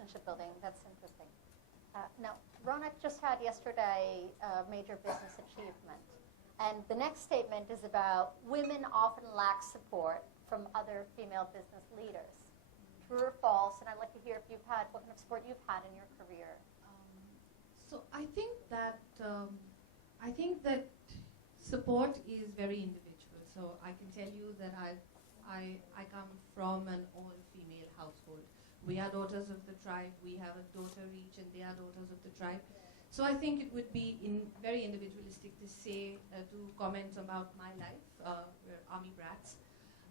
relationship building. That's interesting. Now, Ronak just had yesterday a major business achievement. And the next statement is about women often lack support from other female business leaders. True or false? And I'd like to hear if you've had, what kind of support you've had in your career. So I think that support is very individual. So I can tell you that I come from an all-female household. We are daughters of the tribe. We have a daughter each, and they are daughters of the tribe. So I think it would be very individualistic to say, to comment about my life. We're army brats.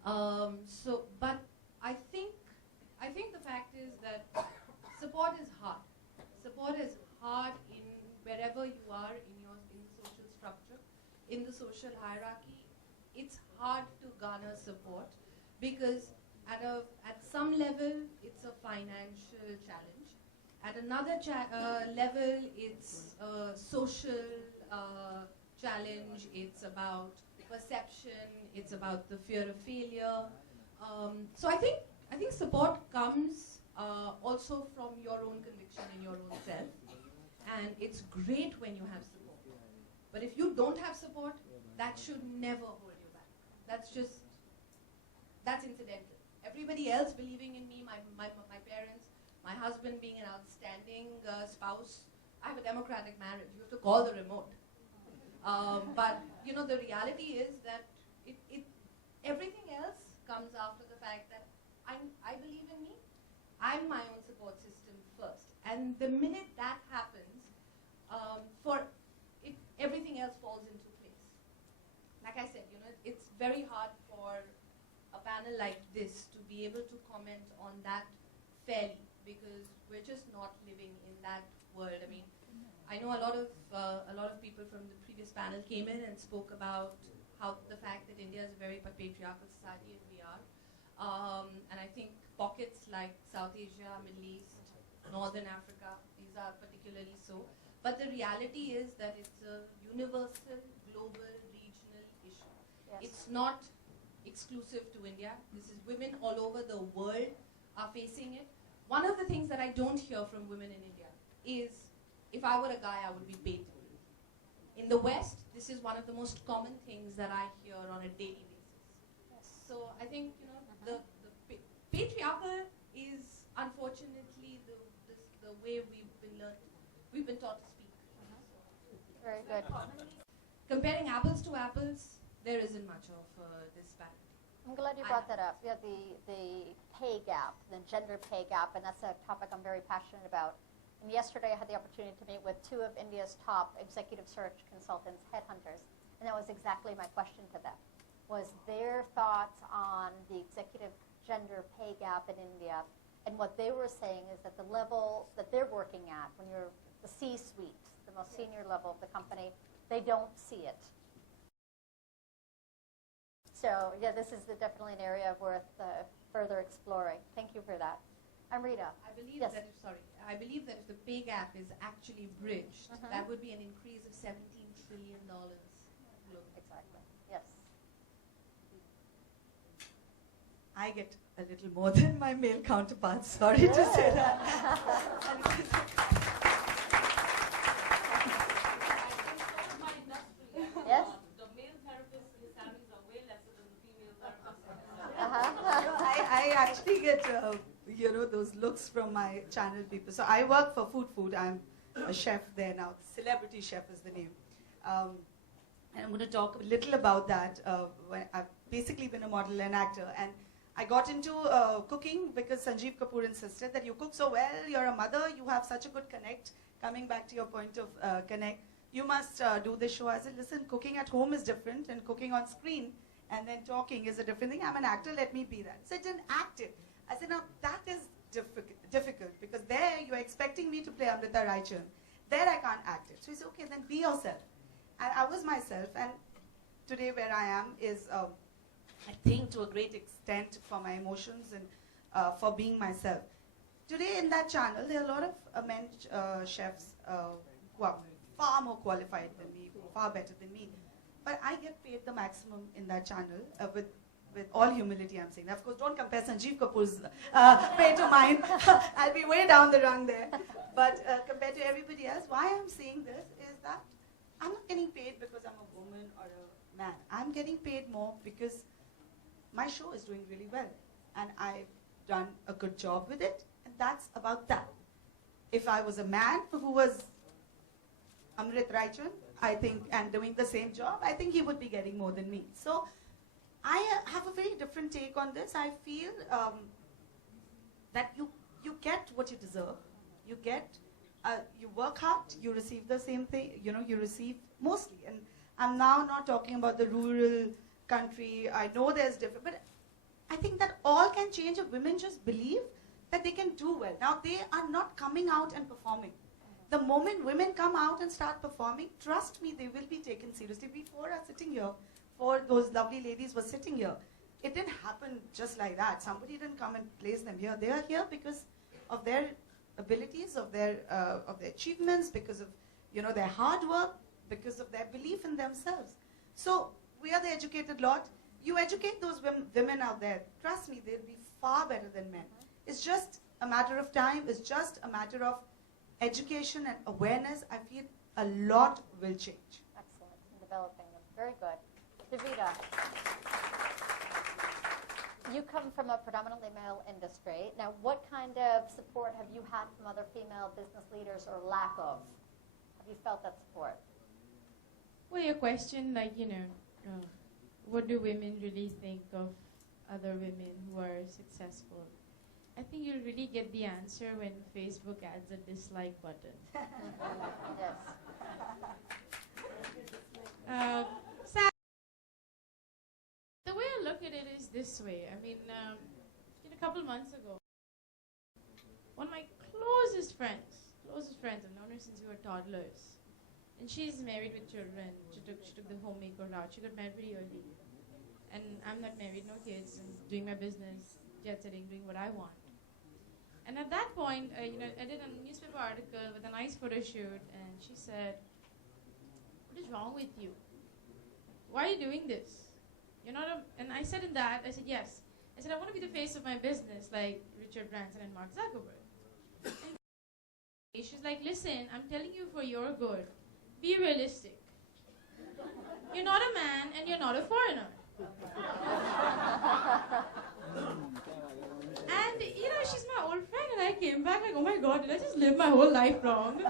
But I think the fact is that support is hard. Support is hard in wherever you are in the social structure, in the social hierarchy. It's hard to garner support because at some level it's a financial challenge. At another level, it's a social challenge. It's about perception. It's about the fear of failure. So I think support comes also from your own conviction in your own self, and it's great when you have support. But if you don't have support, that should never hold you back. That's incidental. Everybody else believing in me, my parents, my husband being an outstanding spouse. I have a democratic marriage. You have to call the remote. But the reality is that everything else comes after the fact that I believe in me. I'm my own support system first. And the minute that happens, everything else falls into place. Like I said, it's very hard for a panel like this to be able to comment on that fairly, because we're just not living in that world. I mean, I know a lot of people from the previous panel came in and spoke about how the fact that India is a very patriarchal society, and we are. And I think pockets like South Asia, Middle East, Northern Africa, these are particularly so. But the reality is that it's a universal, global, regional issue. Yes. It's not exclusive to India. This is women all over the world are facing it. One of the things that I don't hear from women in India is, if I were a guy, I would be paid. In the West, this is one of the most common things that I hear on a daily basis. Yes. So I think the patriarchal is unfortunately the way we've been taught to speak. Very good. Comparing apples to apples, there isn't much of this battle. I'm glad you brought that up. Yeah, the pay gap, the gender pay gap, and that's a topic I'm very passionate about. And yesterday I had the opportunity to meet with two of India's top executive search consultants, headhunters, and that was exactly my question to them, was their thoughts on the executive gender pay gap in India. And what they were saying is that the level that they're working at, when you're the C-suite, the most senior level of the company, they don't see it. So yeah, this is definitely an area worth further exploring. Thank you for that. Amrita. I believe yes. I believe that if the pay gap is actually bridged, that would be an increase of $17 trillion globally. Exactly. Yes. I get a little more than my male counterparts. Sorry to say that. Yes. The male therapists in salaries are way lesser than the female therapists. I actually get those looks from my channel people. So I work for Food. I'm a chef there now. Celebrity chef is the name. And I'm going to talk a little about that. When I've basically been a model and actor, and I got into cooking because Sanjeev Kapoor insisted that you cook so well, you're a mother, you have such a good connect. Coming back to your point of connect, you must do this show. I said, listen, cooking at home is different, and cooking on screen and then talking is a different thing. I'm an actor, let me be that. So I didn't act it. I said, now that is difficult because there you're expecting me to play Amrita Raichan. There I can't act it. So he said, okay, then be yourself. And I was myself, and today where I am is, I think to a great extent for my emotions and for being myself. Today in that channel, there are a lot of men chefs who are far more qualified than me, far better than me. But I get paid the maximum in that channel with with all humility I'm saying that. Of course, don't compare Sanjeev Kapoor's pay to mine. I'll be way down the rung there. But compared to everybody else, why I'm saying this is that I'm not getting paid because I'm a woman or a man. I'm getting paid more because my show is doing really well. And I've done a good job with it. And that's about that. If I was a man who was Amrit Raichand, I think, and doing the same job, I think he would be getting more than me. So I have a very different take on this. I feel that you get what you deserve. You get, you work hard, you receive the same thing, you receive mostly. And I'm now not talking about the rural country. I know there's different, but I think that all can change if women just believe that they can do well. Now, they are not coming out and performing. The moment women come out and start performing, trust me, they will be taken seriously. Before us sitting here, before those lovely ladies were sitting here, it didn't happen just like that. Somebody didn't come and place them here. They are here because of their abilities, of their achievements, because of their hard work, because of their belief in themselves. So we are the educated lot. You educate those women out there. Trust me, they'll be far better than men. It's just a matter of time. It's just a matter of education and awareness. I feel a lot will change. Excellent. In developing them. Very good. Davida, you come from a predominantly male industry. Now, what kind of support have you had from other female business leaders or lack of? Have you felt that support? Well, your question, what do women really think of other women who are successful? I think you'll really get the answer when Facebook adds a dislike button. Yes. The way I look at it is this way. I mean, a couple months ago, one of my closest friends, I've known her since we were toddlers, and she's married with children. She took the homemaker route. She got married pretty early. And I'm not married, no kids, and doing my business, jet setting, doing what I want. And at that point, I did a newspaper article with a nice photo shoot, and she said, "What is wrong with you? Why are you doing this? You're not a," and I said yes. I said, "I want to be the face of my business, like Richard Branson and Mark Zuckerberg." And she's like, "Listen, I'm telling you for your good, be realistic. You're not a man, and you're not a foreigner." And she's my old friend, and I came back like, oh my God, did I just live my whole life wrong? And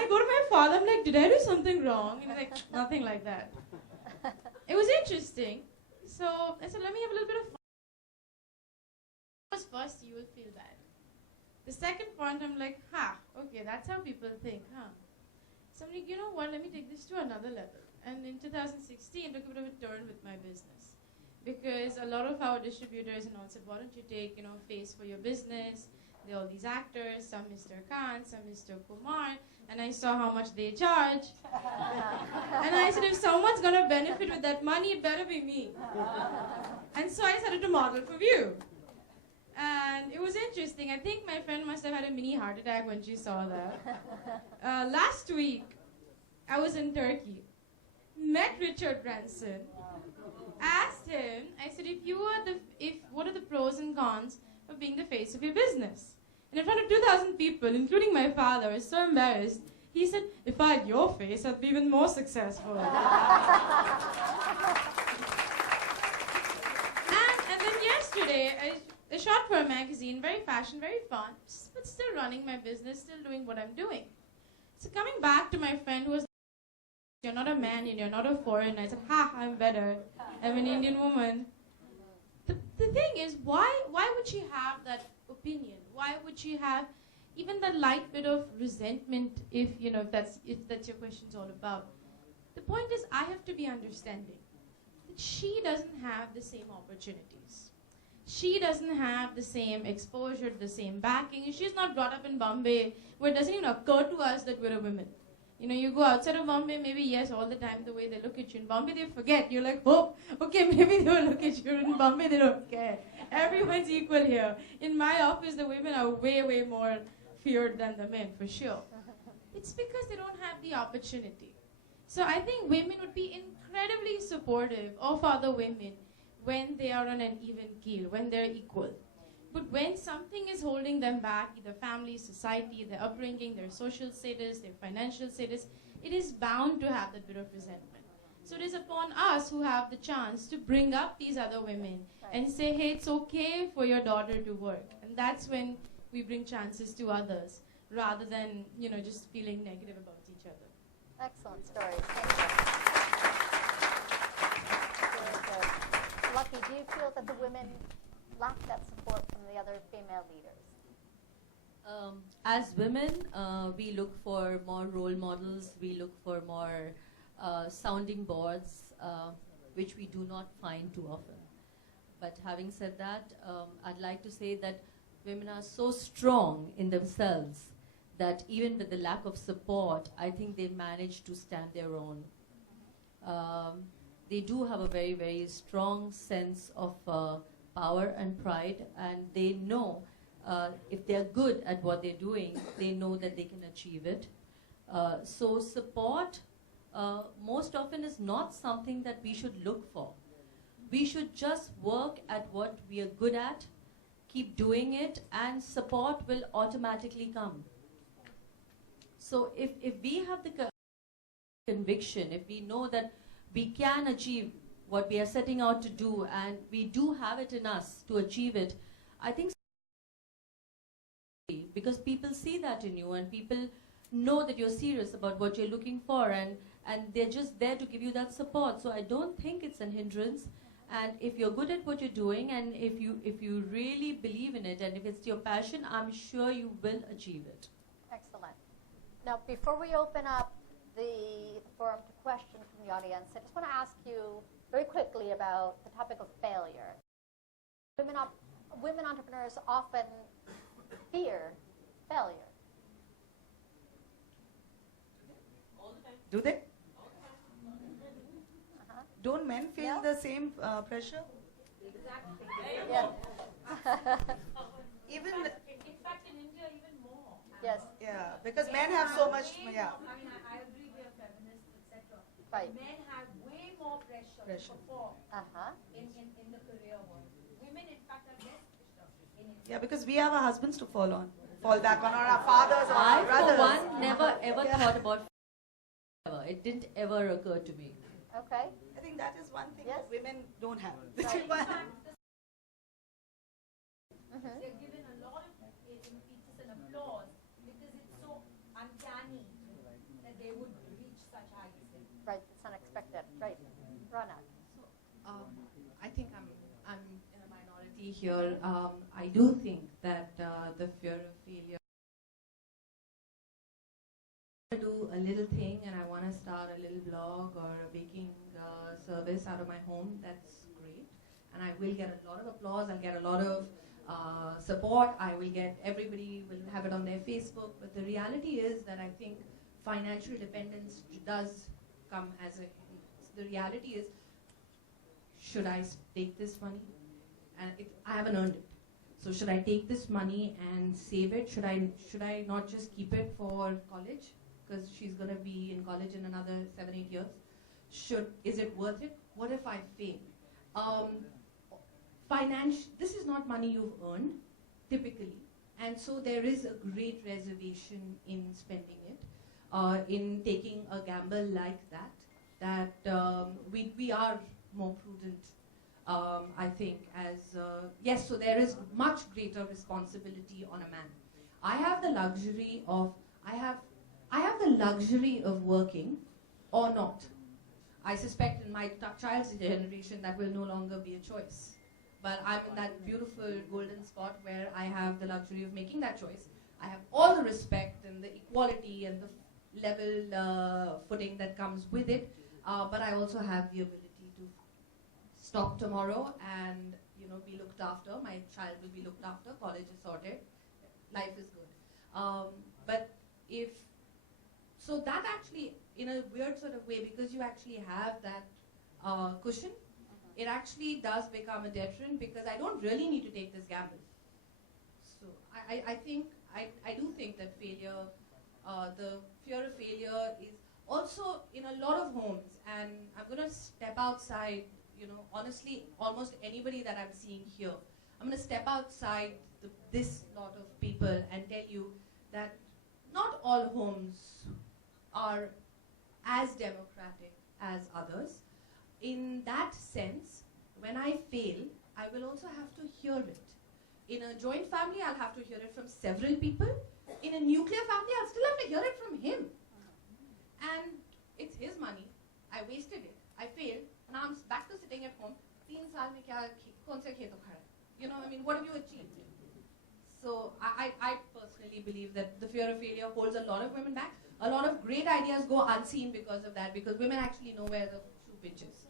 I go to my father, I'm like, did I do something wrong? And he's like, nothing like that. It was interesting. So I said, let me have a little bit of fun. First, you will feel bad. The second point, I'm like, okay, that's how people think, So I'm like, you know what, let me take this to another level. And in 2016, I took a bit of a turn with my business. Because a lot of our distributors and all said, why don't you take, face for your business? There are all these actors, some Mr. Khan, some Mr. Kumar, and I saw how much they charge. And I said, if someone's going to benefit with that money, it better be me. And so I decided to model for you. And it was interesting. I think my friend must have had a mini heart attack when she saw that. Last week, I was in Turkey, met Richard Branson, asked him, I said, what are the pros and cons of being the face of your business? And in front of 2,000 people, including my father, I was so embarrassed. He said, if I had your face, I'd be even more successful. And then yesterday, I shot for a magazine, very fashion, very fun, but still running my business, still doing what I'm doing. So coming back to my friend who was, you're not a man and you're not a foreigner. I said, I'm better. I'm an Indian woman. The thing is, why would she have that opinion? Why would she have even that light bit of resentment if that's your question's all about? The point is, I have to be understanding that she doesn't have the same opportunities. She doesn't have the same exposure, the same backing. She's not brought up in Bombay where it doesn't even occur to us that we're a woman. You go outside of Bombay, maybe yes, all the time, the way they look at you. In Bombay, they forget. You're like, oh, okay, maybe they will look at you. In Bombay, they don't care. Everyone's equal here. In my office, the women are way, way more feared than the men, for sure. It's because they don't have the opportunity. So I think women would be incredibly supportive of other women when they are on an even keel, when they're equal. But when something is holding them back, either family, society, their upbringing, their social status, their financial status, it is bound to have that bit of resentment. So it is upon us who have the chance to bring up these other women and say, hey, it's okay for your daughter to work. And that's when we bring chances to others, rather than, just feeling negative about each other. Excellent stories. Thank you. Very good. Lucky, do you feel that the women lack that support from the other female leaders? As women, we look for more role models, we look for more sounding boards, which we do not find too often. But having said that, I'd like to say that women are so strong in themselves that even with the lack of support, I think they manage to stand their own. They do have a very, very strong sense of power and pride, and they know if they're good at what they're doing, they know that they can achieve it. So support most often is not something that we should look for. We should just work at what we are good at, keep doing it, and support will automatically come. So if we have the conviction, if we know that we can achieve what we are setting out to do, and we do have it in us to achieve it, I think because people see that in you, and people know that you're serious about what you're looking for, and they're just there to give you that support. So I don't think it's an hindrance. And if you're good at what you're doing, and if you really believe in it, and if it's your passion, I'm sure you will achieve it. Excellent. Now, before we open up the forum to questions from the audience, I just want to ask you very quickly about the topic of failure. Women entrepreneurs often fear failure. Do they? Uh-huh. Don't men feel the same pressure? Exactly. Yeah. Even In fact, in India, even more. Yes. yeah, because men have so much. Yeah. I mean, I agree we are feminists, etc. Right. Men have way more pressure to perform Uh-huh. in the career world. Women, in fact, are less pressure in India. Yeah, because we have our husbands to fall back on, or our fathers, or our I, brothers. for one, never ever thought about failure. It didn't ever occur to me. Okay. I think that is one thing Yes. that women don't have. Right. They're given a lot of impetus and applause because it's so uncanny that they would reach such heights. Right. It's unexpected. Right. Rana. So, I think I'm in a minority here. I do think that the fear of failure. I do a little thing and I want to start a little blog or a baking service out of my home. That's great, and I will get a lot of applause. I'll get a lot of support. Everybody will have it on their Facebook. But the reality is that I think financial dependence does come as a. The reality is, should I take this money? And I haven't earned it. So should I take this money and save it? Should I not just keep it for college? Because she's going to be in college in another 7-8 years. Is it worth it? What if I fail? This is not money you've earned, typically. And so there is a great reservation in spending it, in taking a gamble like that we are more prudent, I think, yes, so there is much greater responsibility on a man. I have the luxury of working or not. I suspect in my child's generation that will no longer be a choice. But I'm in that beautiful golden spot where I have the luxury of making that choice. I have all the respect and the equality and the level footing that comes with it. But I also have the ability to stop tomorrow and be looked after. My child will be looked after. College is sorted. Life is good. So that actually, in a weird sort of way, because you actually have that cushion, it actually does become a deterrent because I don't really need to take this gamble. So I do think that failure, the fear of failure is also in a lot of homes, and I'm going to step outside, honestly, almost anybody that I'm seeing here, I'm going to step outside this lot of people and tell you that not all homes are as democratic as others. In that sense, when I fail, I will also have to hear it. In a joint family, I'll have to hear it from several people. In a nuclear family, I'll still have to hear it from him. And it's his money. I wasted it. I failed. Now I'm back to sitting at home. 3 saal mein kya, kaun se khet ukhada? What have you achieved? So I personally believe that the fear of failure holds a lot of women back. A lot of great ideas go unseen because of that, because women actually know where the shoe pinches.